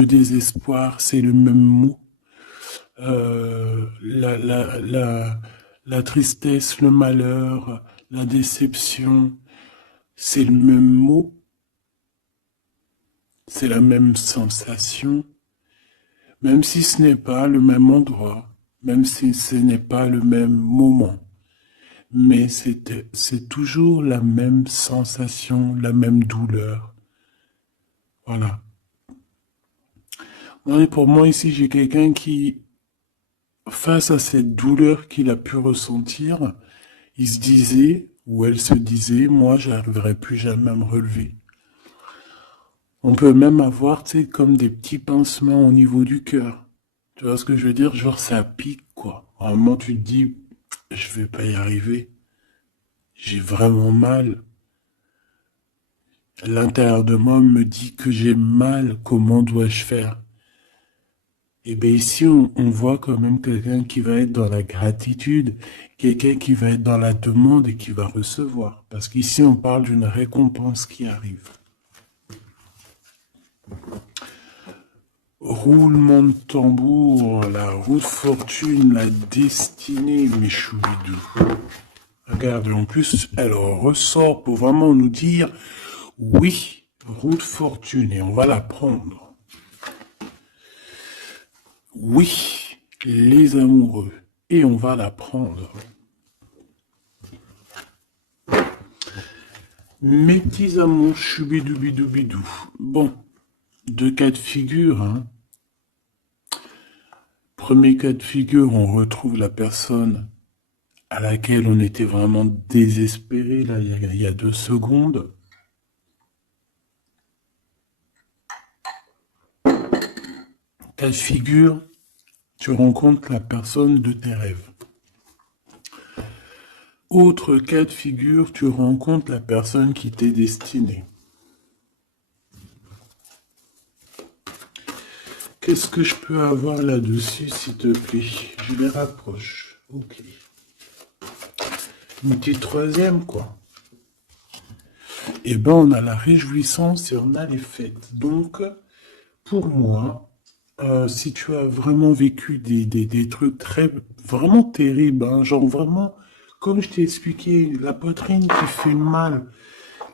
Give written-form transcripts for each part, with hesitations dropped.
le désespoir, c'est le même mot. La tristesse, le malheur, la déception, c'est le même mot. C'est la même sensation, même si ce n'est pas le même endroit, même si ce n'est pas le même moment. Mais c'est toujours la même sensation, la même douleur. Voilà. Et pour moi, ici, j'ai quelqu'un qui, face à cette douleur qu'il a pu ressentir, il se disait, ou elle se disait, moi, j'arriverai plus jamais à me relever. On peut même avoir, tu sais, comme des petits pincements au niveau du cœur. Tu vois ce que je veux dire? Genre, ça pique, quoi. À un moment, tu te dis, je vais pas y arriver. J'ai vraiment mal. L'intérieur de moi me dit que j'ai mal. Comment dois-je faire? Et bien ici, on voit quand même quelqu'un qui va être dans la gratitude, quelqu'un qui va être dans la demande et qui va recevoir. Parce qu'ici, on parle d'une récompense qui arrive. Roulement de tambour, la roue de fortune, la destinée, mes choubidous. Regarde, en plus, elle ressort pour vraiment nous dire, oui, roue de fortune, et on va la prendre. Oui, les amoureux, et on va la prendre. Mes petits amours, choubidoubidou. Bon, deux cas de figure, hein. Premier cas de figure, on retrouve la personne à laquelle on était vraiment désespéré, là, il y a 2 secondes. Cas de figure, tu rencontres la personne de tes rêves. Autre cas de figure, tu rencontres la personne qui t'est destinée. Qu'est-ce que je peux avoir là-dessus, s'il te plaît? Je les rapproche. Ok. Une petite troisième, quoi. Eh ben, on a la réjouissance et on a les fêtes. Donc, pour moi, si tu as vraiment vécu des trucs vraiment terribles, hein, genre vraiment, comme je t'ai expliqué, la poitrine qui fait mal,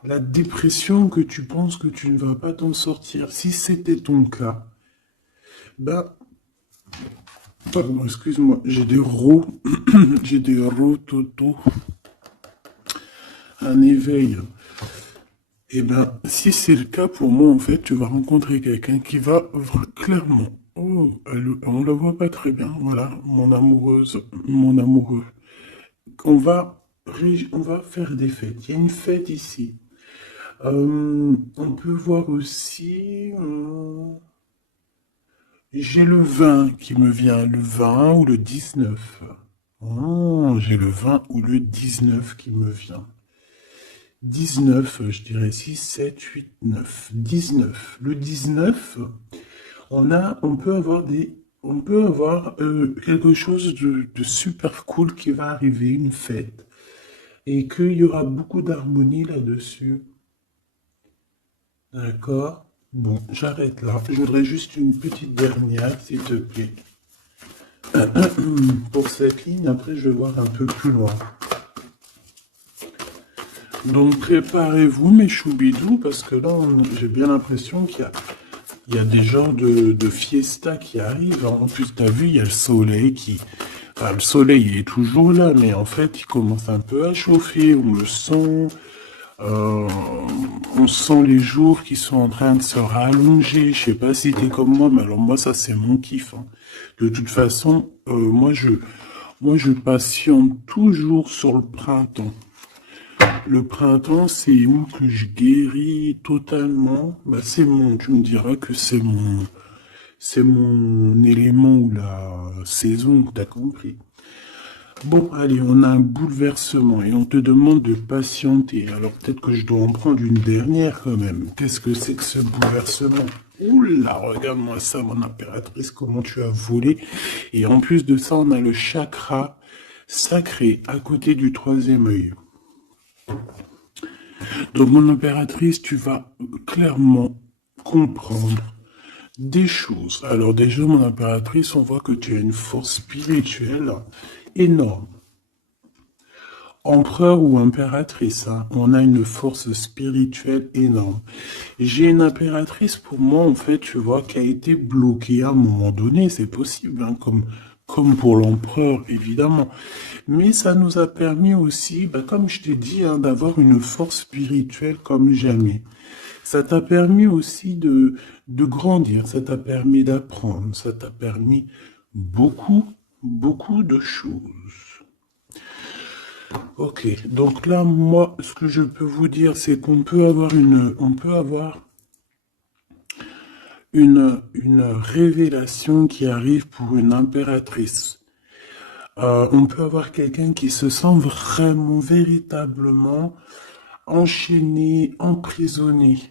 la dépression que tu penses que tu ne vas pas t'en sortir, si c'était ton cas, bah, pardon, excuse-moi, j'ai des j'ai des toto, un éveil. Eh ben, si c'est le cas pour moi, en fait, tu vas rencontrer quelqu'un qui va clairement. Oh, on la voit pas très bien, voilà, mon amoureuse, mon amoureux. On va faire des fêtes. Il y a une fête ici. On peut voir aussi. J'ai le 20 qui me vient, le 20 ou le 19. Oh, j'ai le 20 ou le 19 qui me vient. 19, je dirais 6, 7, 8, 9. 19. Le 19, on peut avoir quelque chose de super cool qui va arriver, une fête. Et qu'il y aura beaucoup d'harmonie là-dessus. D'accord? Bon, j'arrête là. Je voudrais juste une petite dernière, s'il te plaît. Pour cette ligne, après je vais voir un peu plus loin. Donc préparez-vous mes choubidous, parce que là j'ai bien l'impression qu'il y a des genres de fiesta qui arrivent. En plus, t'as vu, il y a le soleil qui... Enfin, le soleil est toujours là, mais en fait, il commence un peu à chauffer, on le sent. On sent les jours qui sont en train de se rallonger. Je sais pas si t'es comme moi, mais alors moi, ça, c'est mon kiff, hein. De toute façon, moi, je patiente toujours sur le printemps. Le printemps, c'est où que je guéris totalement. Bah, tu me diras que c'est mon élément ou la saison, t'as compris. Bon, allez, on a un bouleversement et on te demande de patienter. Alors peut-être que je dois en prendre une dernière quand même. Qu'est-ce que c'est que ce bouleversement? Oula, regarde-moi ça, mon impératrice, comment tu as volé. Et en plus de ça, on a le chakra sacré à côté du 3e œil. Donc, mon impératrice, tu vas clairement comprendre des choses. Alors déjà, mon impératrice, on voit que tu as une force spirituelle énorme. Empereur ou impératrice, hein, on a une force spirituelle énorme. J'ai une impératrice pour moi, en fait, tu vois, qui a été bloquée à un moment donné, c'est possible, hein, comme pour l'empereur, évidemment. Mais ça nous a permis aussi, bah, comme je t'ai dit, hein, d'avoir une force spirituelle comme jamais. Ça t'a permis aussi de grandir, ça t'a permis d'apprendre, ça t'a permis beaucoup, beaucoup de choses. Ok, donc là, moi, ce que je peux vous dire, c'est qu'on peut avoir une révélation qui arrive pour une impératrice. On peut avoir quelqu'un qui se sent vraiment, véritablement enchaîné, emprisonné.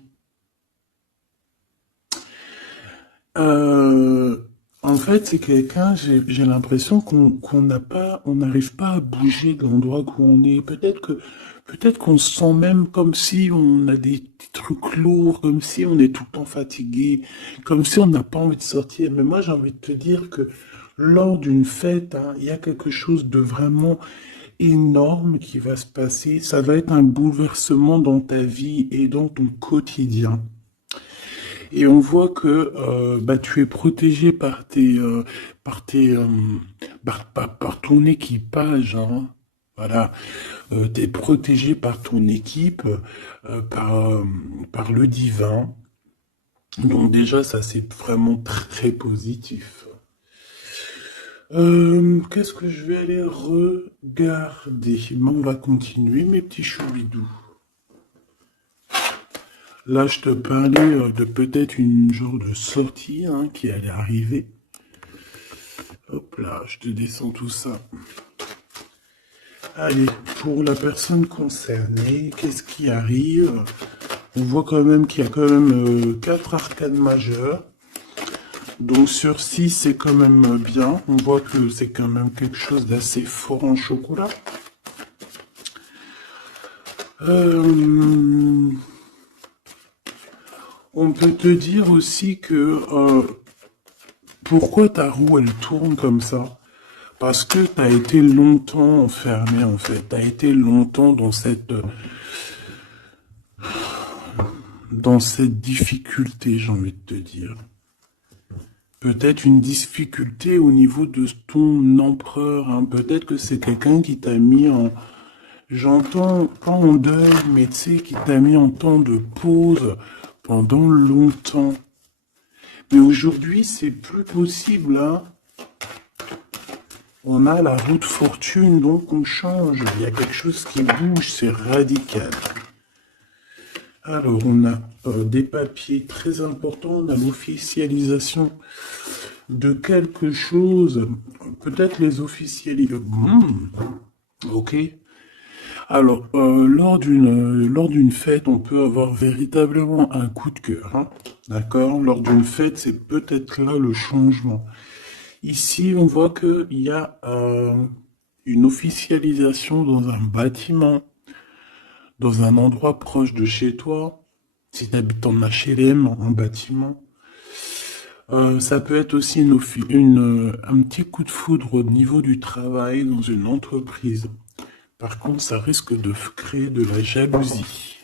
Euh, En fait, c'est quelqu'un, j'ai l'impression qu'on n'a pas, on n'arrive pas à bouger de l'endroit où on est. Peut-être qu'on se sent même comme si on a des petits trucs lourds, comme si on est tout le temps fatigué, comme si on n'a pas envie de sortir. Mais moi, j'ai envie de te dire que lors d'une fête, hein, il y a quelque chose de vraiment énorme qui va se passer. Ça va être un bouleversement dans ta vie et dans ton quotidien. Et on voit que bah, tu es protégé par par ton équipage, hein. Voilà, tu es protégé par ton équipe, par le divin. Donc déjà, ça c'est vraiment très positif. Qu'est-ce que je vais aller regarder? Bon, on va continuer, mes petits choubidous. Là, je te parlais de peut-être une genre de sortie hein, qui allait arriver. Hop là, je te descends tout ça. Allez, pour la personne concernée, qu'est-ce qui arrive? On voit quand même qu'il y a quand même 4 arcades majeures. Donc sur 6, c'est quand même bien. On voit que c'est quand même quelque chose d'assez fort en chocolat. On peut te dire aussi que pourquoi ta roue elle tourne comme ça? Parce que tu as été longtemps enfermé en fait. Tu as été longtemps dans cette difficulté, j'ai envie de te dire. Peut-être une difficulté au niveau de ton empereur. Hein. Peut-être que c'est quelqu'un qui t'a mis en... J'entends pas en deuil, mais tu sais, qui t'a mis en temps de pause pendant longtemps. Mais aujourd'hui, c'est plus possible, hein. On a la roue de fortune, donc on change. Il y a quelque chose qui bouge, c'est radical. Alors, on a des papiers très importants. On a l'officialisation de quelque chose. Peut-être les officialiser. Ok. Alors, lors d'une fête, on peut avoir véritablement un coup de cœur. Hein. D'accord? Lors d'une fête, c'est peut-être là le changement. Ici, on voit qu'il y a une officialisation dans un bâtiment, dans un endroit proche de chez toi. Si tu habites en HLM, un bâtiment. Ça peut être aussi un petit coup de foudre au niveau du travail dans une entreprise. Par contre, ça risque de créer de la jalousie.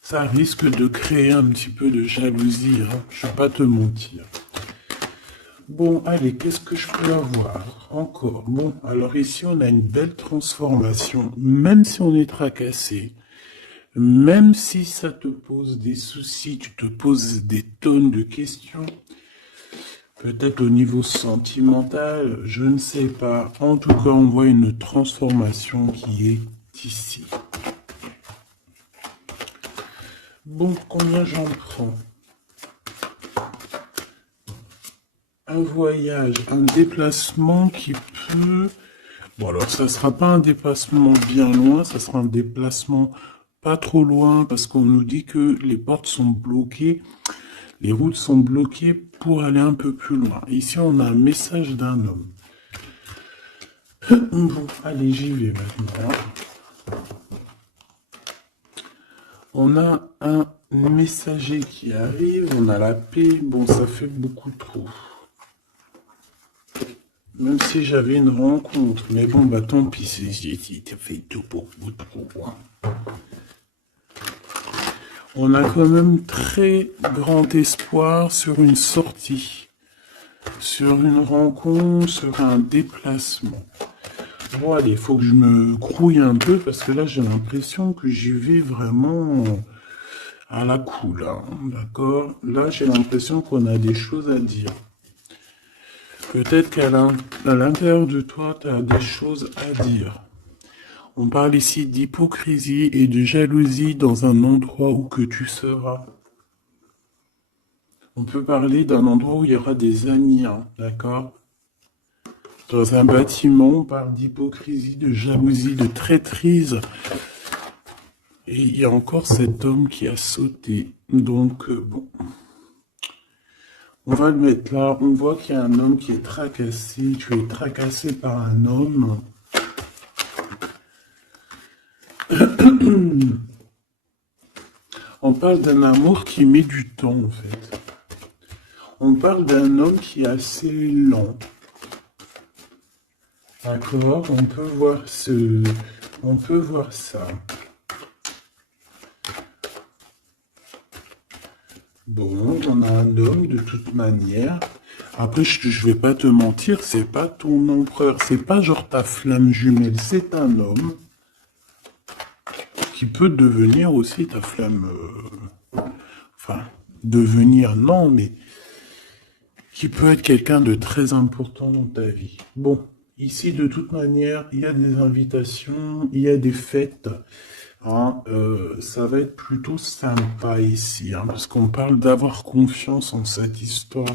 Ça risque de créer un petit peu de jalousie, hein. Je ne vais pas te mentir. Bon, allez, qu'est-ce que je peux avoir encore? Bon, alors ici, on a une belle transformation. Même si on est tracassé, même si ça te pose des soucis, tu te poses des tonnes de questions, peut-être au niveau sentimental, je ne sais pas. En tout cas, on voit une transformation qui est ici. Bon, combien j'en prends? Un voyage, un déplacement qui peut... Bon, alors ça sera pas un déplacement bien loin, ça sera un déplacement pas trop loin parce qu'on nous dit que les portes sont bloquées, les routes sont bloquées pour aller un peu plus loin. Ici, on a un message d'un homme. Bon, allez, j'y vais maintenant. On a un messager qui arrive, on a la paix. Bon, ça fait beaucoup trop. Même si j'avais une rencontre. Mais bon, bah tant pis, t'as fait tout pour vous trop. Hein. On a quand même très grand espoir sur une sortie, sur une rencontre, sur un déplacement. Bon, allez, il faut que je me grouille un peu parce que là, j'ai l'impression que j'y vais vraiment à la cool, hein, d'accord? Là, j'ai l'impression qu'on a des choses à dire. Peut-être qu'à l'intérieur de toi, tu as des choses à dire. On parle ici d'hypocrisie et de jalousie dans un endroit où que tu seras. On peut parler d'un endroit où il y aura des amis, hein, d'accord? Dans un bâtiment, on parle d'hypocrisie, de jalousie, de traîtrise. Et il y a encore cet homme qui a sauté. Donc, bon. On va le mettre là. On voit qu'il y a un homme qui est tracassé. Tu es tracassé par un homme. On parle d'un amour qui met du temps, en fait. On parle d'un homme qui est assez lent. D'accord? On peut voir ça. Bon, on a un homme de toute manière. Après, je vais pas te mentir, c'est pas ton empereur, c'est pas genre ta flamme jumelle, c'est un homme qui peut devenir aussi ta flamme. Enfin, devenir non, mais qui peut être quelqu'un de très important dans ta vie. Bon, ici, de toute manière, il y a des invitations, il y a des fêtes. Hein, ça va être plutôt sympa ici, hein, parce qu'on parle d'avoir confiance en cette histoire,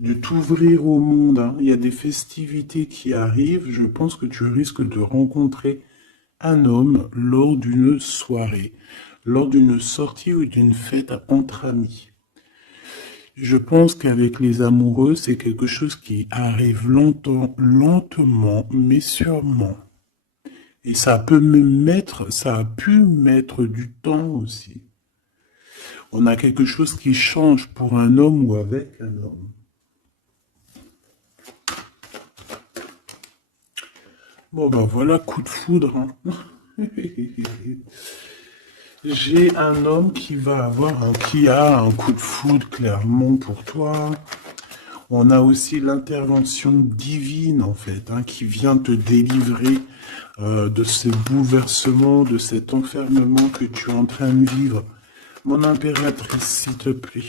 de t'ouvrir au monde. Hein. Il y a des festivités qui arrivent. Je pense que tu risques de rencontrer un homme lors d'une soirée, lors d'une sortie ou d'une fête entre amis. Je pense qu'avec les amoureux, c'est quelque chose qui arrive lentement, mais sûrement. Et ça a pu mettre du temps aussi. On a quelque chose qui change pour un homme ou avec un homme. Bon ben voilà, coup de foudre. Hein. J'ai un homme qui a un coup de foudre clairement pour toi. On a aussi l'intervention divine en fait, hein, qui vient te délivrer de ces bouleversements, de cet enfermement que tu es en train de vivre. Mon impératrice, s'il te plaît.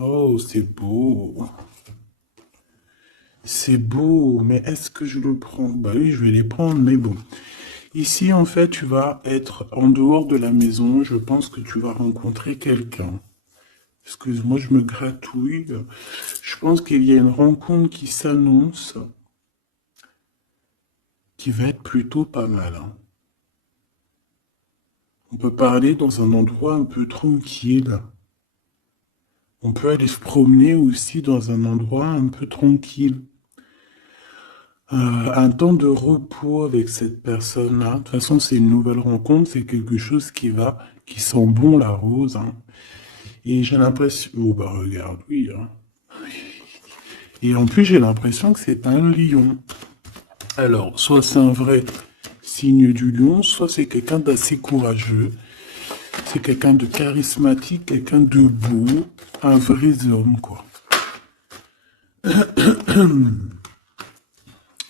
Oh, c'est beau. C'est beau, mais est-ce que je le prends? Bah oui, je vais les prendre, mais bon. Ici, en fait, tu vas être en dehors de la maison. Je pense que tu vas rencontrer quelqu'un. Excuse-moi, je me gratouille. Je pense qu'il y a une rencontre qui s'annonce, qui va être plutôt pas mal. Hein. On peut parler dans un endroit un peu tranquille. On peut aller se promener aussi dans un endroit un peu tranquille. Un temps de repos avec cette personne-là. De toute façon, c'est une nouvelle rencontre, c'est quelque chose qui sent bon la rose. Hein. Et j'ai l'impression... Oh bah regarde, oui. Hein. Et en plus, j'ai l'impression que c'est un lion. Alors, soit c'est un vrai signe du lion, soit c'est quelqu'un d'assez courageux. C'est quelqu'un de charismatique, quelqu'un de beau, un vrai homme, quoi.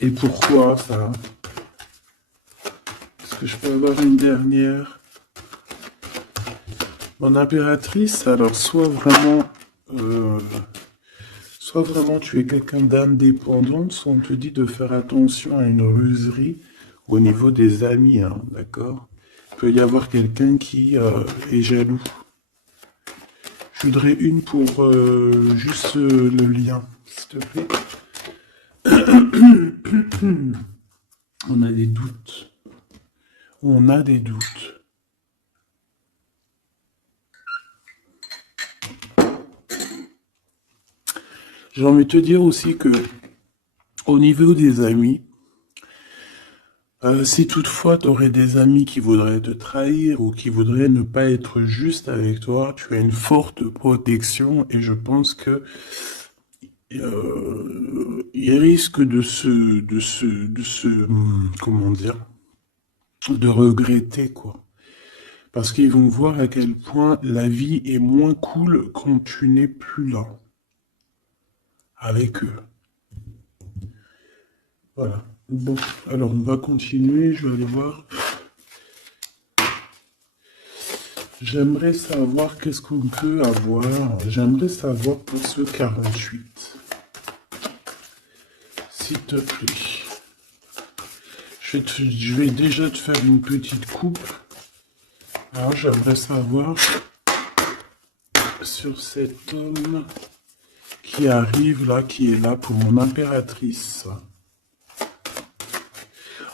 Et pourquoi ça? Est-ce que je peux avoir une dernière? Mon impératrice, alors soit vraiment tu es quelqu'un d'indépendant, soit on te dit de faire attention à une ruserie au niveau des amis, hein, d'accord? Il peut y avoir quelqu'un qui est jaloux. Je voudrais une pour juste le lien, s'il te plaît. On a des doutes. On a des doutes. J'ai envie de te dire aussi que au niveau des amis, Si toutefois tu aurais des amis qui voudraient te trahir ou qui voudraient ne pas être juste avec toi, tu as une forte protection et je pense que il risque comment dire, de regretter quoi. Parce qu'ils vont voir à quel point la vie est moins cool quand tu n'es plus là avec eux. Voilà. Bon, alors on va continuer, je vais aller voir. J'aimerais savoir qu'est-ce qu'on peut avoir. J'aimerais savoir pour ce 48. S'il te plaît. Je vais déjà te faire une petite coupe. Alors j'aimerais savoir sur cet homme qui arrive là, qui est là pour mon impératrice.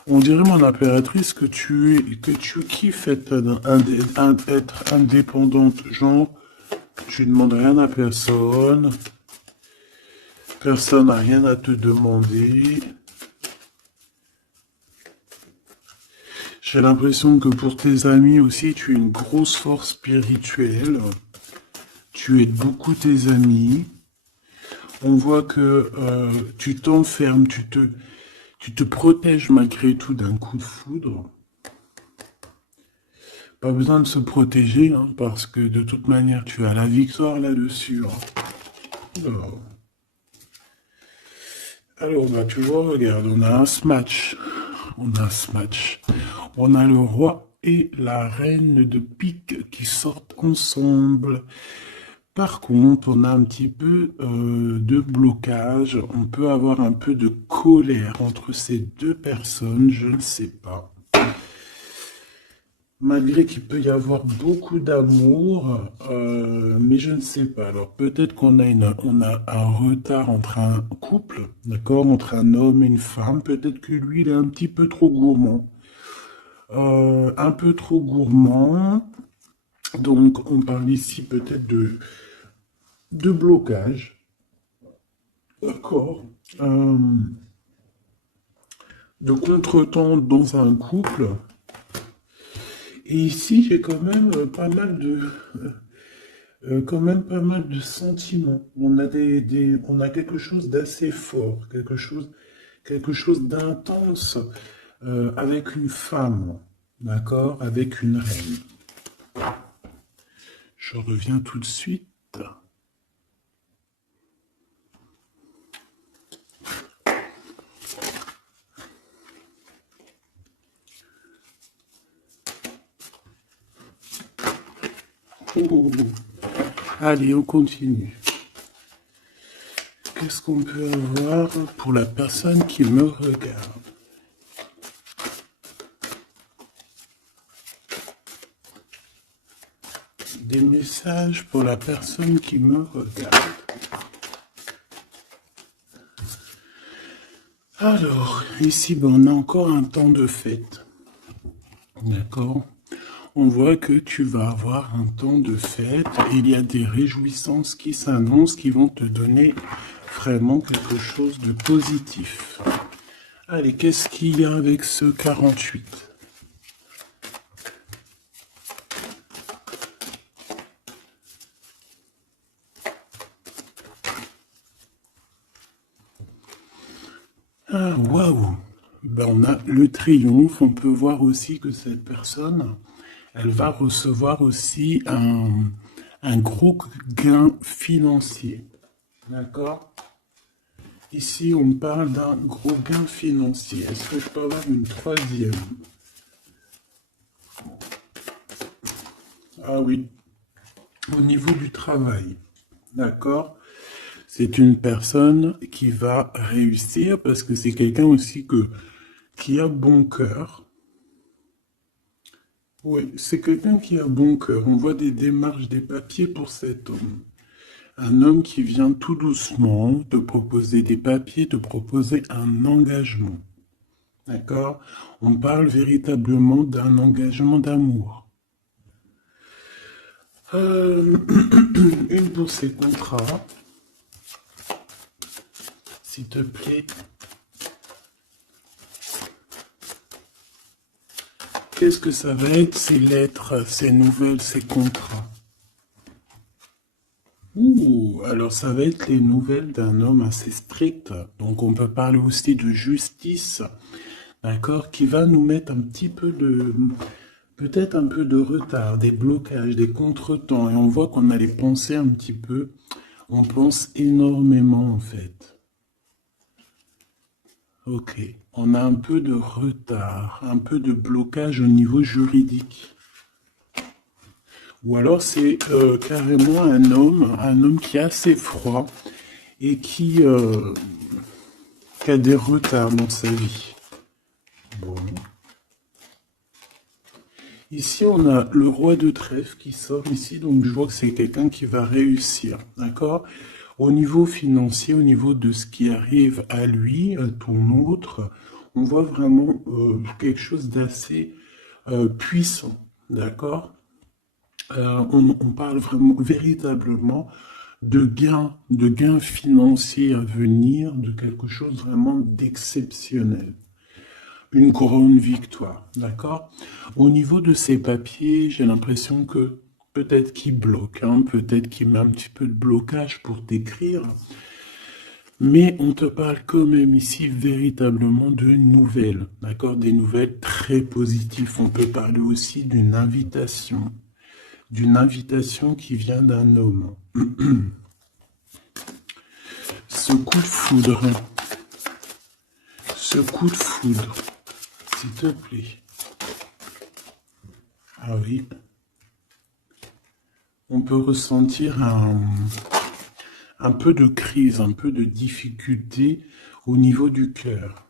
On dirait, mon impératrice, que tu kiffes être indépendante. Genre, tu ne demandes rien à personne. Personne n'a rien à te demander. J'ai l'impression que pour tes amis aussi, tu es une grosse force spirituelle. Tu aides beaucoup tes amis. On voit que tu t'enfermes, tu te protèges malgré tout d'un coup de foudre. Pas besoin de se protéger, hein, parce que de toute manière, tu as la victoire là-dessus. Hein. Alors, bah, tu vois, regarde, on a un smash. On a un smash. On a le roi et la reine de pique qui sortent ensemble. Par contre, on a un petit peu de blocage. On peut avoir un peu de colère entre ces deux personnes, je ne sais pas. Malgré qu'il peut y avoir beaucoup d'amour, mais je ne sais pas. Alors peut-être qu'on a un retard entre un couple, d'accord, entre un homme et une femme. Peut-être que lui, il est un petit peu trop gourmand. Un peu trop gourmand. Donc on parle ici peut-être de blocage. D'accord. De contretemps dans un couple. Et ici, j'ai quand même pas mal de sentiments. On a on a quelque chose d'assez fort, quelque chose d'intense avec une femme, d'accord, avec une reine. Je reviens tout de suite. Oh. Allez, on continue. Qu'est-ce qu'on peut avoir pour la personne qui me regarde? Des messages pour la personne qui me regarde. Alors, ici, ben, on a encore un temps de fête. D'accord? On voit que tu vas avoir un temps de fête et il y a des réjouissances qui s'annoncent qui vont te donner vraiment quelque chose de positif. Allez, qu'est-ce qu'il y a avec ce 48? Ah, waouh! Ben, on a le triomphe. On peut voir aussi que cette personne, elle va recevoir aussi un gros gain financier. D'accord? Ici, on parle d'un gros gain financier. Est-ce que je peux avoir une troisième? Ah oui, au niveau du travail. D'accord? C'est une personne qui va réussir parce que c'est quelqu'un aussi qui a bon cœur. Oui, c'est quelqu'un qui a bon cœur. On voit des démarches, des papiers pour cet homme. Un homme qui vient tout doucement te proposer des papiers, te proposer un engagement. D'accord? On parle véritablement d'un engagement d'amour. Une pour ces contrats. S'il te plaît. qu'est-ce que ça va être ces lettres, ces nouvelles, ces contrats? Ouh, alors ça va être les nouvelles d'un homme assez strict. Donc on peut parler aussi de justice, d'accord, qui va nous mettre un petit peu de, peut-être un peu de retard, des blocages, des contretemps. Et on voit qu'on a les pensées un petit peu, on pense énormément en fait. Ok, on a un peu de retard, un peu de blocage au niveau juridique. Ou alors c'est carrément un homme qui est assez froid et qui a des retards dans sa vie. Bon. Ici, on a le roi de trèfle qui sort ici, donc je vois que c'est quelqu'un qui va réussir, d'accord? Au niveau financier, au niveau de ce qui arrive à lui, à ton autre, on voit vraiment quelque chose d'assez puissant, d'accord? On parle vraiment, véritablement de gains financiers à venir, de quelque chose vraiment d'exceptionnel. Une grande victoire, d'accord? Au niveau de ces papiers, j'ai l'impression que peut-être qu'il bloque, hein, peut-être qu'il met un petit peu de blocage pour t'écrire, mais on te parle quand même ici véritablement de nouvelles, d'accord? Des nouvelles très positives. On peut parler aussi d'une invitation qui vient d'un homme. Ce coup de foudre, ce coup de foudre, s'il te plaît. Ah oui, on peut ressentir un peu de crise, un peu de difficulté au niveau du cœur.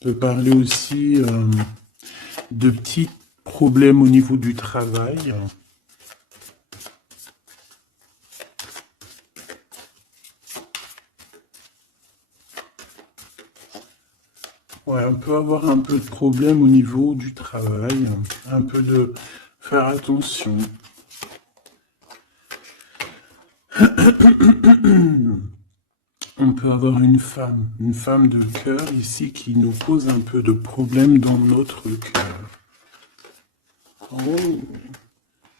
On peut parler aussi de petits problèmes au niveau du travail. Ouais, on peut avoir un peu de problème au niveau du travail, un peu de faire attention. On peut avoir une femme de cœur ici qui nous pose un peu de problème dans notre cœur. Oh,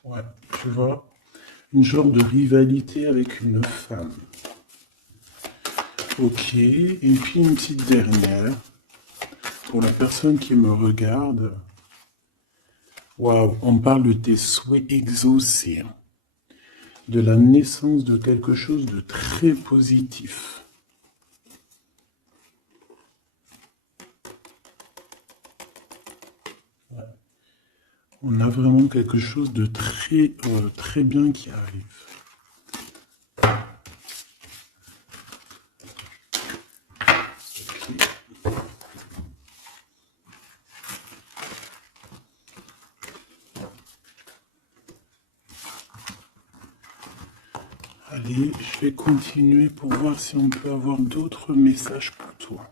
ouais, tu vois, une genre de rivalité avec une femme. Ok, et puis une petite dernière. Pour la personne qui me regarde, waouh, on parle de tes souhaits exaucés, hein, de la naissance de quelque chose de très positif. Ouais. On a vraiment quelque chose de très bien qui arrive. Allez, je vais continuer pour voir si on peut avoir d'autres messages pour toi.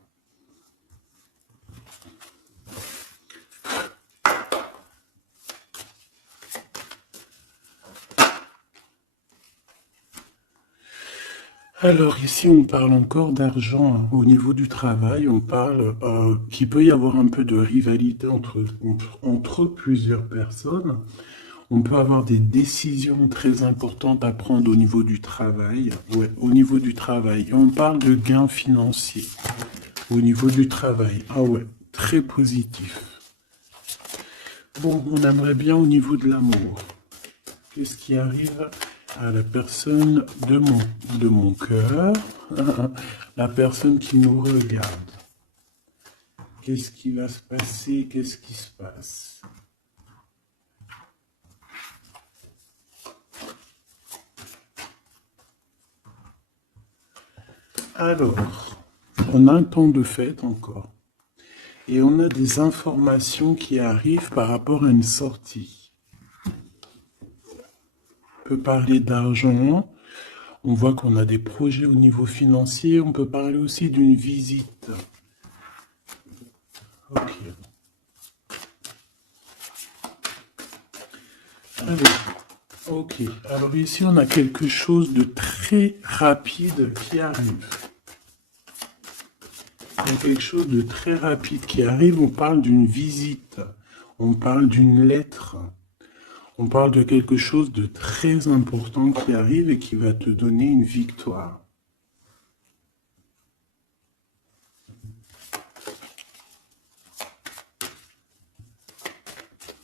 Alors ici, on parle encore d'argent, hein. Au niveau du travail, on parle qu'il peut y avoir un peu de rivalité entre plusieurs personnes. On peut avoir des décisions très importantes à prendre au niveau du travail. Ouais, au niveau du travail. Et on parle de gains financiers au niveau du travail. Ah ouais, très positif. Bon, on aimerait bien au niveau de l'amour. Qu'est-ce qui arrive à la personne de mon cœur, la personne qui nous regarde? Qu'est-ce qui va se passer? Qu'est-ce qui se passe? Alors, on a un temps de fête encore. Et on a des informations qui arrivent par rapport à une sortie. On peut parler d'argent. On voit qu'on a des projets au niveau financier. On peut parler aussi d'une visite. Ok. Allez. Ok. Alors ici, on a quelque chose de très rapide qui arrive. y a quelque chose de très rapide qui arrive. On parle d'une visite, on parle d'une lettre, on parle de quelque chose de très important qui arrive et qui va te donner une victoire.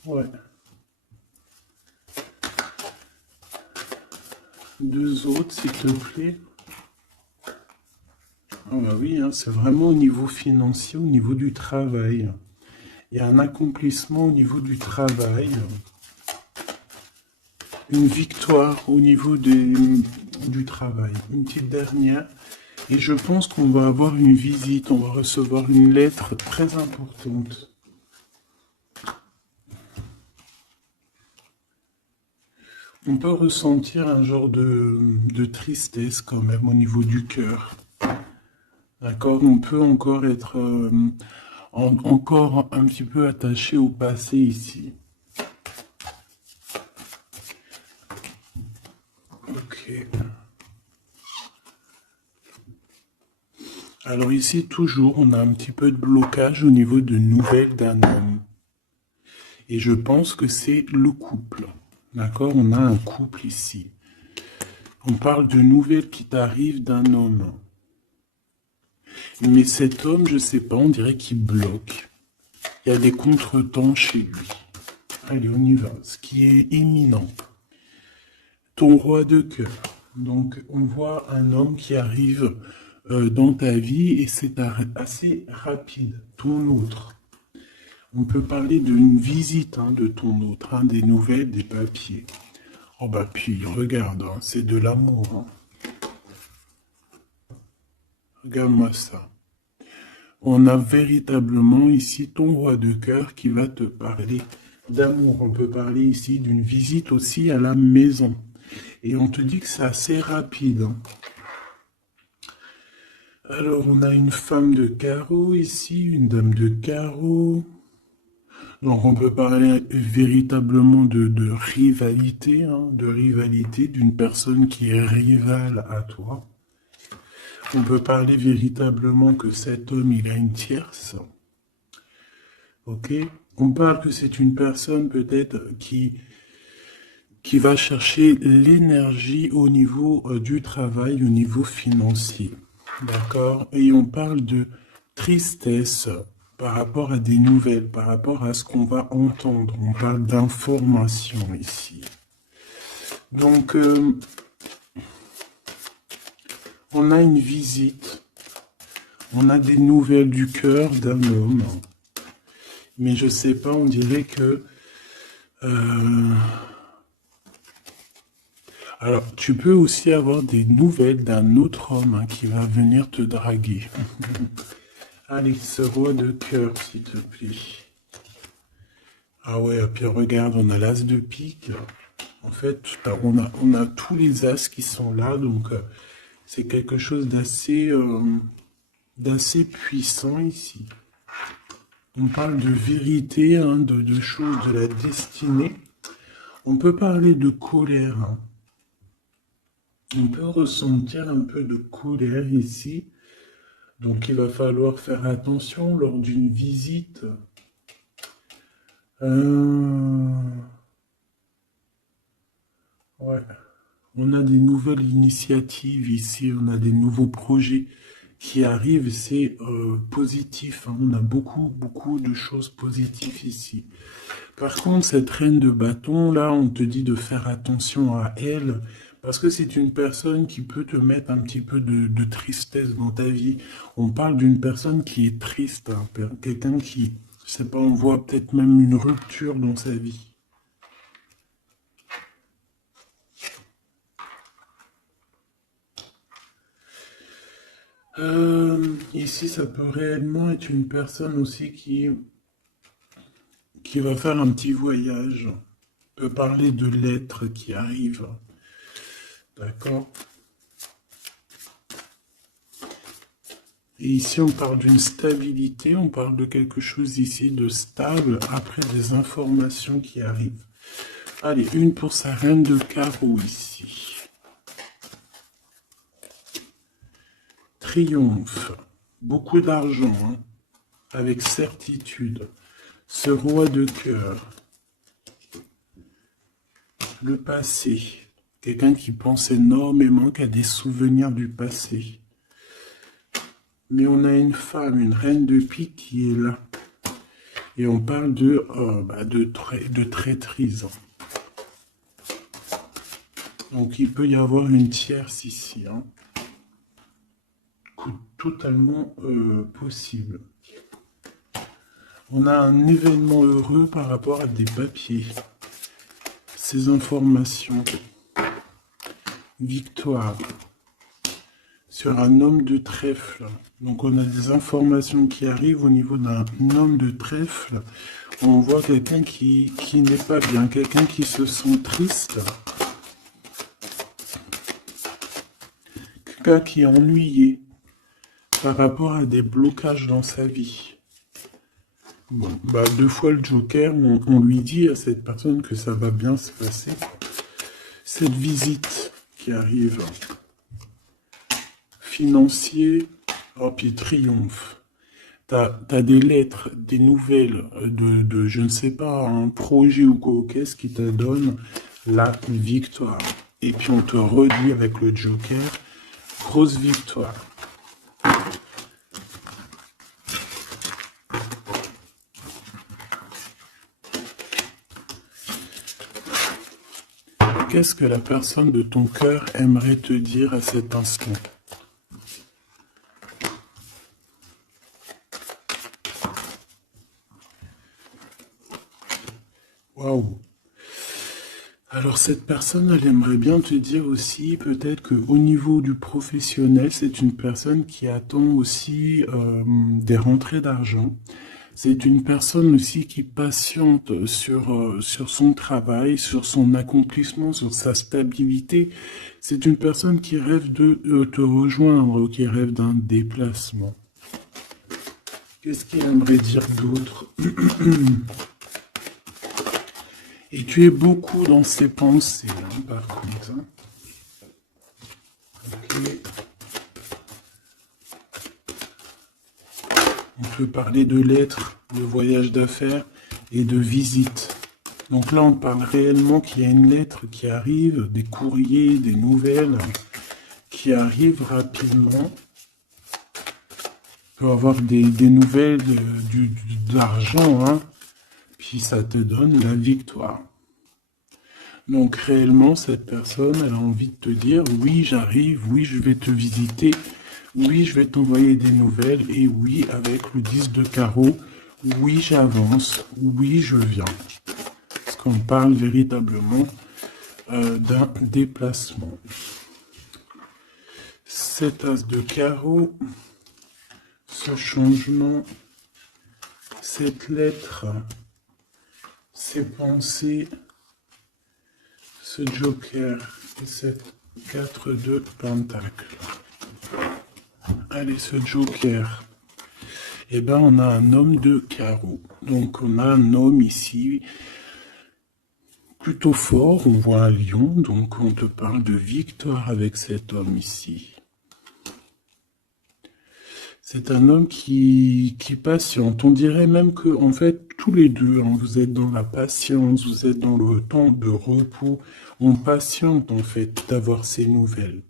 Ouais. Deux autres, s'il te plaît. Ah bah oui, hein, c'est vraiment au niveau financier, au niveau du travail. Il y a un accomplissement au niveau du travail, une victoire au niveau du travail. Une petite dernière. Et je pense qu'on va avoir une visite, on va recevoir une lettre très importante. On peut ressentir un genre de tristesse quand même au niveau du cœur. D'accord? On peut encore être encore un petit peu attaché au passé ici. Ok. Alors ici, toujours, on a un petit peu de blocage au niveau de nouvelles d'un homme. Et je pense que c'est le couple. D'accord? On a un couple ici. On parle de nouvelles qui t'arrivent d'un homme. Mais cet homme, je sais pas, on dirait qu'il bloque. Il y a des contretemps chez lui. Allez, on y va. Ce qui est imminent. Ton roi de cœur. Donc, on voit un homme qui arrive dans ta vie et c'est assez rapide. Ton autre. On peut parler d'une visite de ton autre, des nouvelles, des papiers. Oh bah puis, regarde, c'est de l'amour. Regarde-moi ça. On a véritablement ici ton roi de cœur qui va te parler d'amour. On peut parler ici d'une visite aussi à la maison. Et on te dit que c'est assez rapide. Alors, on a une femme de carreau ici, une dame de carreau. Donc, on peut parler véritablement de rivalité, d'une personne qui est rivale à toi. On peut parler véritablement que cet homme, il a une tierce. Ok? On parle que c'est une personne peut-être qui va chercher l'énergie au niveau du travail, au niveau financier. D'accord? Et on parle de tristesse par rapport à des nouvelles, par rapport à ce qu'on va entendre. On parle d'information ici. Donc, on a une visite. On a des nouvelles du cœur d'un homme. Mais je sais pas, on dirait que... Alors, tu peux aussi avoir des nouvelles d'un autre homme qui va venir te draguer. Allez, ce roi de cœur, s'il te plaît. Ah ouais, puis regarde, on a l'as de pique. En fait, on a tous les as qui sont là, donc c'est quelque chose d'assez puissant ici. On parle de vérité, de choses de la destinée. On peut parler de colère. On peut ressentir un peu de colère ici. Donc il va falloir faire attention lors d'une visite. Ouais. On a des nouvelles initiatives ici, on a des nouveaux projets qui arrivent, c'est positif. On a beaucoup de choses positives ici. Par contre, cette reine de bâton, là, on te dit de faire attention à elle, parce que c'est une personne qui peut te mettre un petit peu de tristesse dans ta vie. On parle d'une personne qui est triste, quelqu'un qui, je sais pas, on voit peut-être même une rupture dans sa vie. Ici, ça peut réellement être une personne aussi qui va faire un petit voyage. On peut parler de lettres qui arrivent. D'accord? Et ici, on parle d'une stabilité, on parle de quelque chose ici de stable après des informations qui arrivent. Allez, une pour sa reine de carreau ici. Triomphe. beaucoup d'argent, hein, avec certitude. Ce roi de cœur, le passé, quelqu'un qui pense énormément, qui a des souvenirs du passé. Mais on a une femme, une reine de pique qui est là. Et on parle de traîtrise. Donc il peut y avoir une tierce ici. Hein. Totalement possible. On a un événement heureux par rapport à des papiers. Ces informations. Victoire. Sur un homme de trèfle. Donc on a des informations qui arrivent au niveau d'un homme de trèfle. On voit quelqu'un qui n'est pas bien, quelqu'un qui se sent triste. Quelqu'un qui est ennuyé par rapport à des blocages dans sa vie. Bon, deux fois le Joker, on lui dit à cette personne que ça va bien se passer. Cette visite qui arrive, financier, oh puis triomphe. T'as des lettres, des nouvelles de je ne sais pas, un projet ou quoi, qu'est-ce qui te donne la victoire. Et puis on te redit avec le Joker, grosse victoire. Qu'est-ce que la personne de ton cœur aimerait te dire à cet instant? Waouh! Alors cette personne, elle aimerait bien te dire aussi peut-être qu'au niveau du professionnel, c'est une personne qui attend aussi des rentrées d'argent. C'est une personne aussi qui patiente sur son travail, sur son accomplissement, sur sa stabilité. C'est une personne qui rêve de te rejoindre, qui rêve d'un déplacement. Qu'est-ce qu'il aimerait dire d'autre? Et tu es beaucoup dans ses pensées, hein, par contre. Hein. Okay. On peut parler de lettres, de voyage d'affaires et de visites. Donc là, on parle réellement qu'il y a une lettre qui arrive, des courriers, des nouvelles qui arrivent rapidement. Tu peux avoir des nouvelles d'argent, hein, puis ça te donne la victoire. Donc réellement, cette personne, elle a envie de te dire, oui, j'arrive, oui, je vais te visiter, oui, je vais t'envoyer des nouvelles, et oui, avec le 10 de carreau, oui, j'avance, oui, je viens. Parce qu'on parle véritablement d'un déplacement. Cet as de carreau, ce changement, cette lettre, ces pensées, ce joker et cette 4 de pentacle. Allez, ce joker. Eh ben, on a un homme de carreau. Donc, on a un homme ici plutôt fort. On voit un lion. Donc, on te parle de victoire avec cet homme ici. C'est un homme qui patiente. On dirait même que, en fait, tous les deux, hein, vous êtes dans la patience, vous êtes dans le temps de repos. On patiente, en fait, d'avoir ces nouvelles.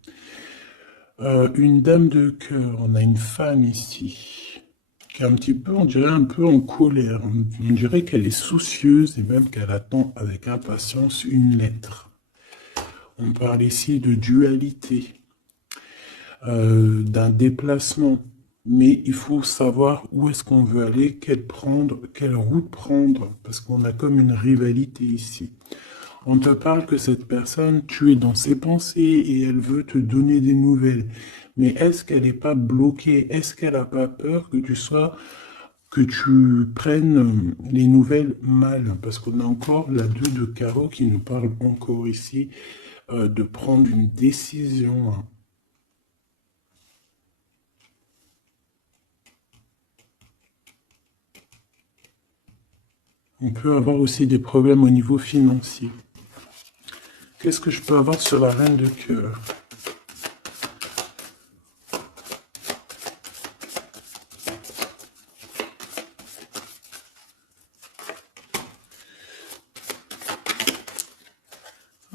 Une dame de cœur, on a une femme ici, qui est un petit peu, on dirait un peu en colère. On dirait qu'elle est soucieuse et même qu'elle attend avec impatience une lettre. On parle ici de dualité, d'un déplacement. Mais il faut savoir où est-ce qu'on veut aller, quelle route prendre, parce qu'on a comme une rivalité ici. On te parle que cette personne, tu es dans ses pensées et elle veut te donner des nouvelles. Mais est-ce qu'elle n'est pas bloquée? Est-ce qu'elle n'a pas peur que tu prennes les nouvelles mal? Parce qu'on a encore la 2 de carreau qui nous parle encore ici de prendre une décision. On peut avoir aussi des problèmes au niveau financier. Qu'est-ce que je peux avoir sur la reine de cœur?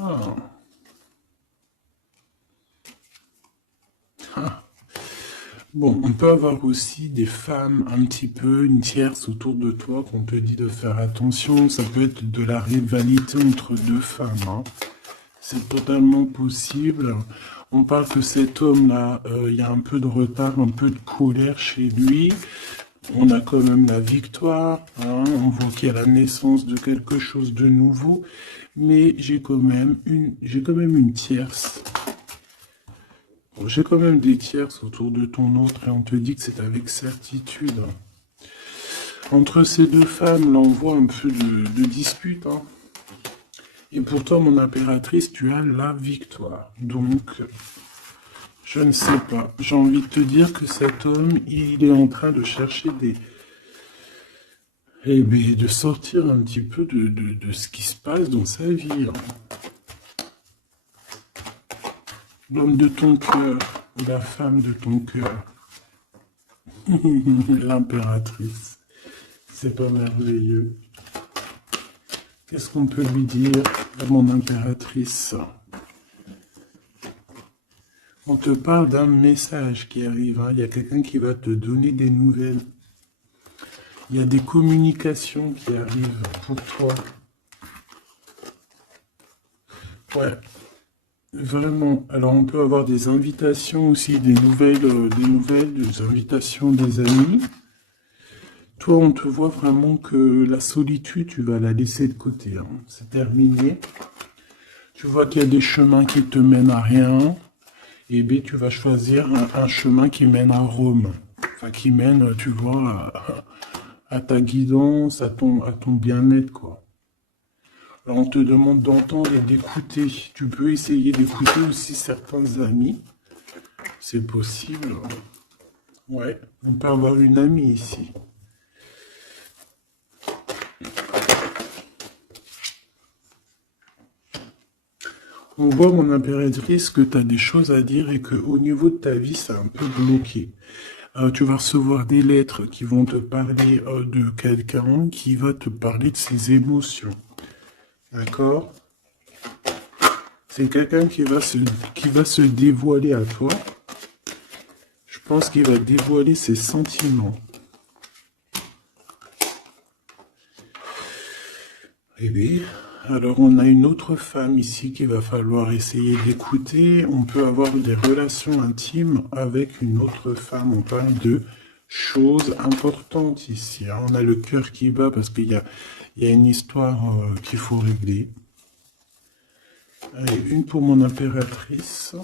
Ah. Ah. Bon, on peut avoir aussi des femmes un petit peu, une tierce autour de toi qu'on te dit de faire attention. Ça peut être de la rivalité entre deux femmes, hein. C'est totalement possible. On parle que cet homme-là, il y a un peu de retard, un peu de colère chez lui. On a quand même la victoire, hein. On voit qu'il y a la naissance de quelque chose de nouveau. Mais j'ai quand même une tierce. Bon, j'ai quand même des tierces autour de ton autre et on te dit que c'est avec certitude. Entre ces deux femmes, là, on voit un peu de dispute, hein. Et pourtant, mon impératrice, tu as la victoire. Donc, je ne sais pas. J'ai envie de te dire que cet homme, il est en train de chercher des... Eh bien, de sortir un petit peu de ce qui se passe dans sa vie, hein. L'homme de ton cœur, ou la femme de ton cœur. L'impératrice. C'est pas merveilleux. Qu'est-ce qu'on peut lui dire à mon impératrice? On te parle d'un message qui arrive, hein. Il y a quelqu'un qui va te donner des nouvelles. Il y a des communications qui arrivent pour toi. Ouais, vraiment. Alors on peut avoir des invitations aussi, des nouvelles, des invitations des amis. Toi, on te voit vraiment que la solitude, tu vas la laisser de côté, hein. C'est terminé. Tu vois qu'il y a des chemins qui te mènent à rien. Et bien, tu vas choisir un chemin qui mène à Rome. Enfin, qui mène, tu vois, à ta guidance, à ton bien-être, quoi. Alors, on te demande d'entendre et d'écouter. Tu peux essayer d'écouter aussi certains amis. C'est possible. Ouais, on peut avoir une amie ici. On voit, mon impératrice, que tu as des choses à dire et qu'au niveau de ta vie, c'est un peu bloqué. Tu vas recevoir des lettres qui vont te parler de quelqu'un qui va te parler de ses émotions. D'accord? C'est quelqu'un qui va se dévoiler à toi. Je pense qu'il va dévoiler ses sentiments. Eh bien, alors on a une autre femme ici qu'il va falloir essayer d'écouter. On peut avoir des relations intimes avec une autre femme. On parle de choses importantes ici, hein. On a le cœur qui bat parce qu'il y a une histoire qu'il faut régler. Allez, une pour mon impératrice,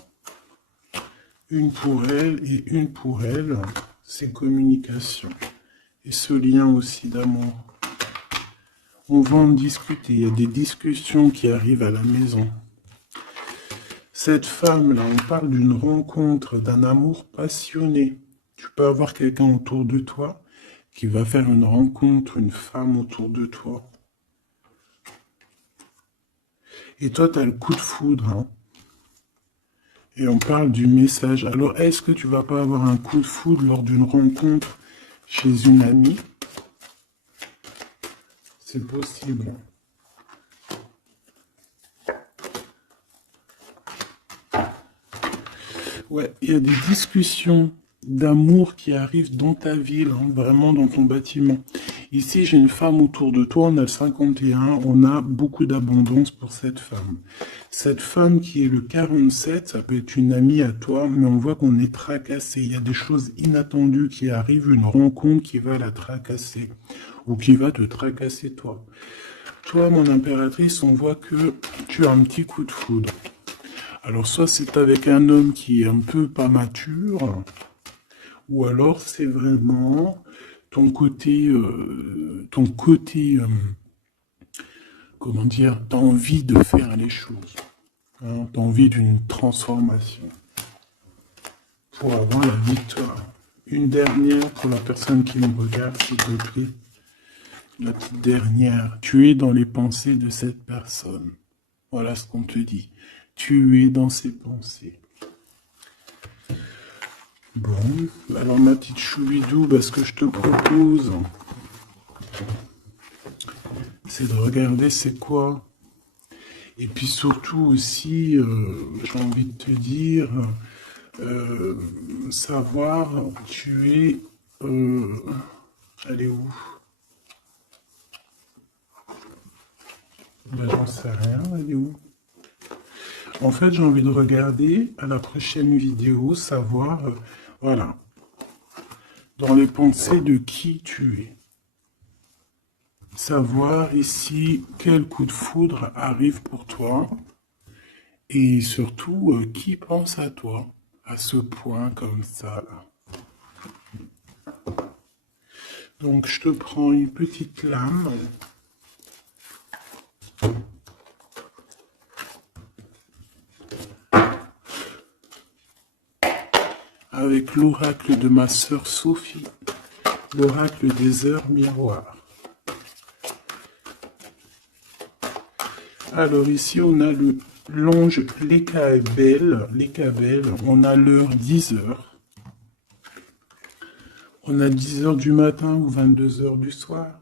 une pour elle et une pour elle. C'est communication. Et ce lien aussi d'amour. On va en discuter, il y a des discussions qui arrivent à la maison. Cette femme-là, on parle d'une rencontre, d'un amour passionné. Tu peux avoir quelqu'un autour de toi qui va faire une rencontre, une femme autour de toi. Et toi, tu as le coup de foudre, hein. Et on parle du message. Alors, est-ce que tu vas pas avoir un coup de foudre lors d'une rencontre chez une amie? C'est possible. Ouais, il y a des discussions d'amour qui arrivent dans ta ville, hein, vraiment dans ton bâtiment. Ici, j'ai une femme autour de toi, on a le 51, on a beaucoup d'abondance pour cette femme. Cette femme qui est le 47, ça peut être une amie à toi, mais on voit qu'on est tracassé. Il y a des choses inattendues qui arrivent, une rencontre qui va la tracasser, ou qui va te tracasser toi. Toi, mon impératrice, on voit que tu as un petit coup de foudre. Alors, soit c'est avec un homme qui est un peu pas mature, ou alors c'est vraiment ton côté, comment dire, t'as envie de faire les choses, hein, t'as envie d'une transformation pour avoir la victoire. Une dernière pour la personne qui me regarde, s'il te plaît. La petite dernière. Tu es dans les pensées de cette personne. Voilà ce qu'on te dit. Tu es dans ses pensées. Bon, alors ma petite choubidou, ce que je te propose, c'est de regarder c'est quoi. Et puis surtout aussi, j'ai envie de te dire, savoir, tu es... elle est où? Ben, j'en sais rien, elle est où? En fait, j'ai envie de regarder à la prochaine vidéo, savoir, voilà, dans les pensées de qui tu es. Savoir ici quel coup de foudre arrive pour toi et surtout qui pense à toi à ce point comme ça là. Donc je te prends une petite lame. Avec l'oracle de ma sœur Sophie, l'oracle des heures miroirs. Alors ici on a l'ange Lekabel, on a l'heure 10 heures. On a 10 heures du matin ou 22 heures du soir.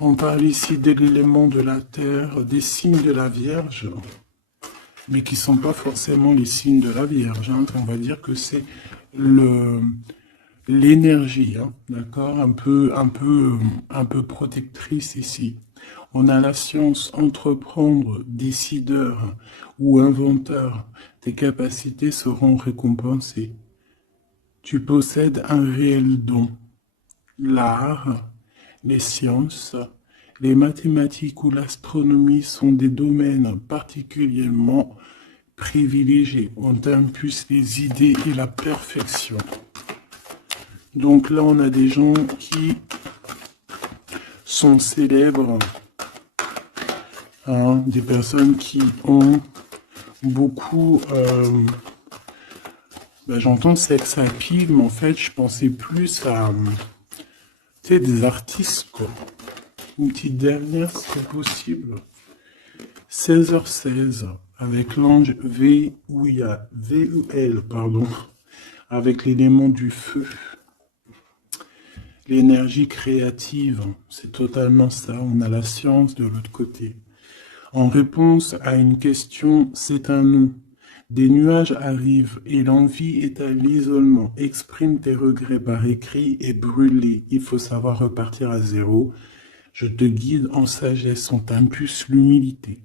On parle ici de l'élément de la terre, des signes de la Vierge, mais qui ne sont pas forcément les signes de la Vierge. Hein. On va dire que c'est l'énergie, hein, d'accord, un peu protectrice ici. On a la science, entreprendre, décideur ou inventeur. Tes capacités seront récompensées. Tu possèdes un réel don. L'art, les sciences, les mathématiques ou l'astronomie sont des domaines particulièrement privilégiés. On t'impulse les idées et la perfection. Donc là, on a des gens qui sont célèbres, hein, des personnes qui ont beaucoup... j'entends sex appeal, mais en fait, je pensais plus à... tu sais, des artistes, quoi. Une petite dernière, si c'est possible. 16h16, avec l'ange VUL, pardon, avec l'élément du feu. L'énergie créative, c'est totalement ça. On a la science de l'autre côté. En réponse à une question, c'est un non. Des nuages arrivent et l'envie est à l'isolement. Exprime tes regrets par écrit et brûle-les. Il faut savoir repartir à zéro. Je te guide en sagesse, on t'impulse l'humilité.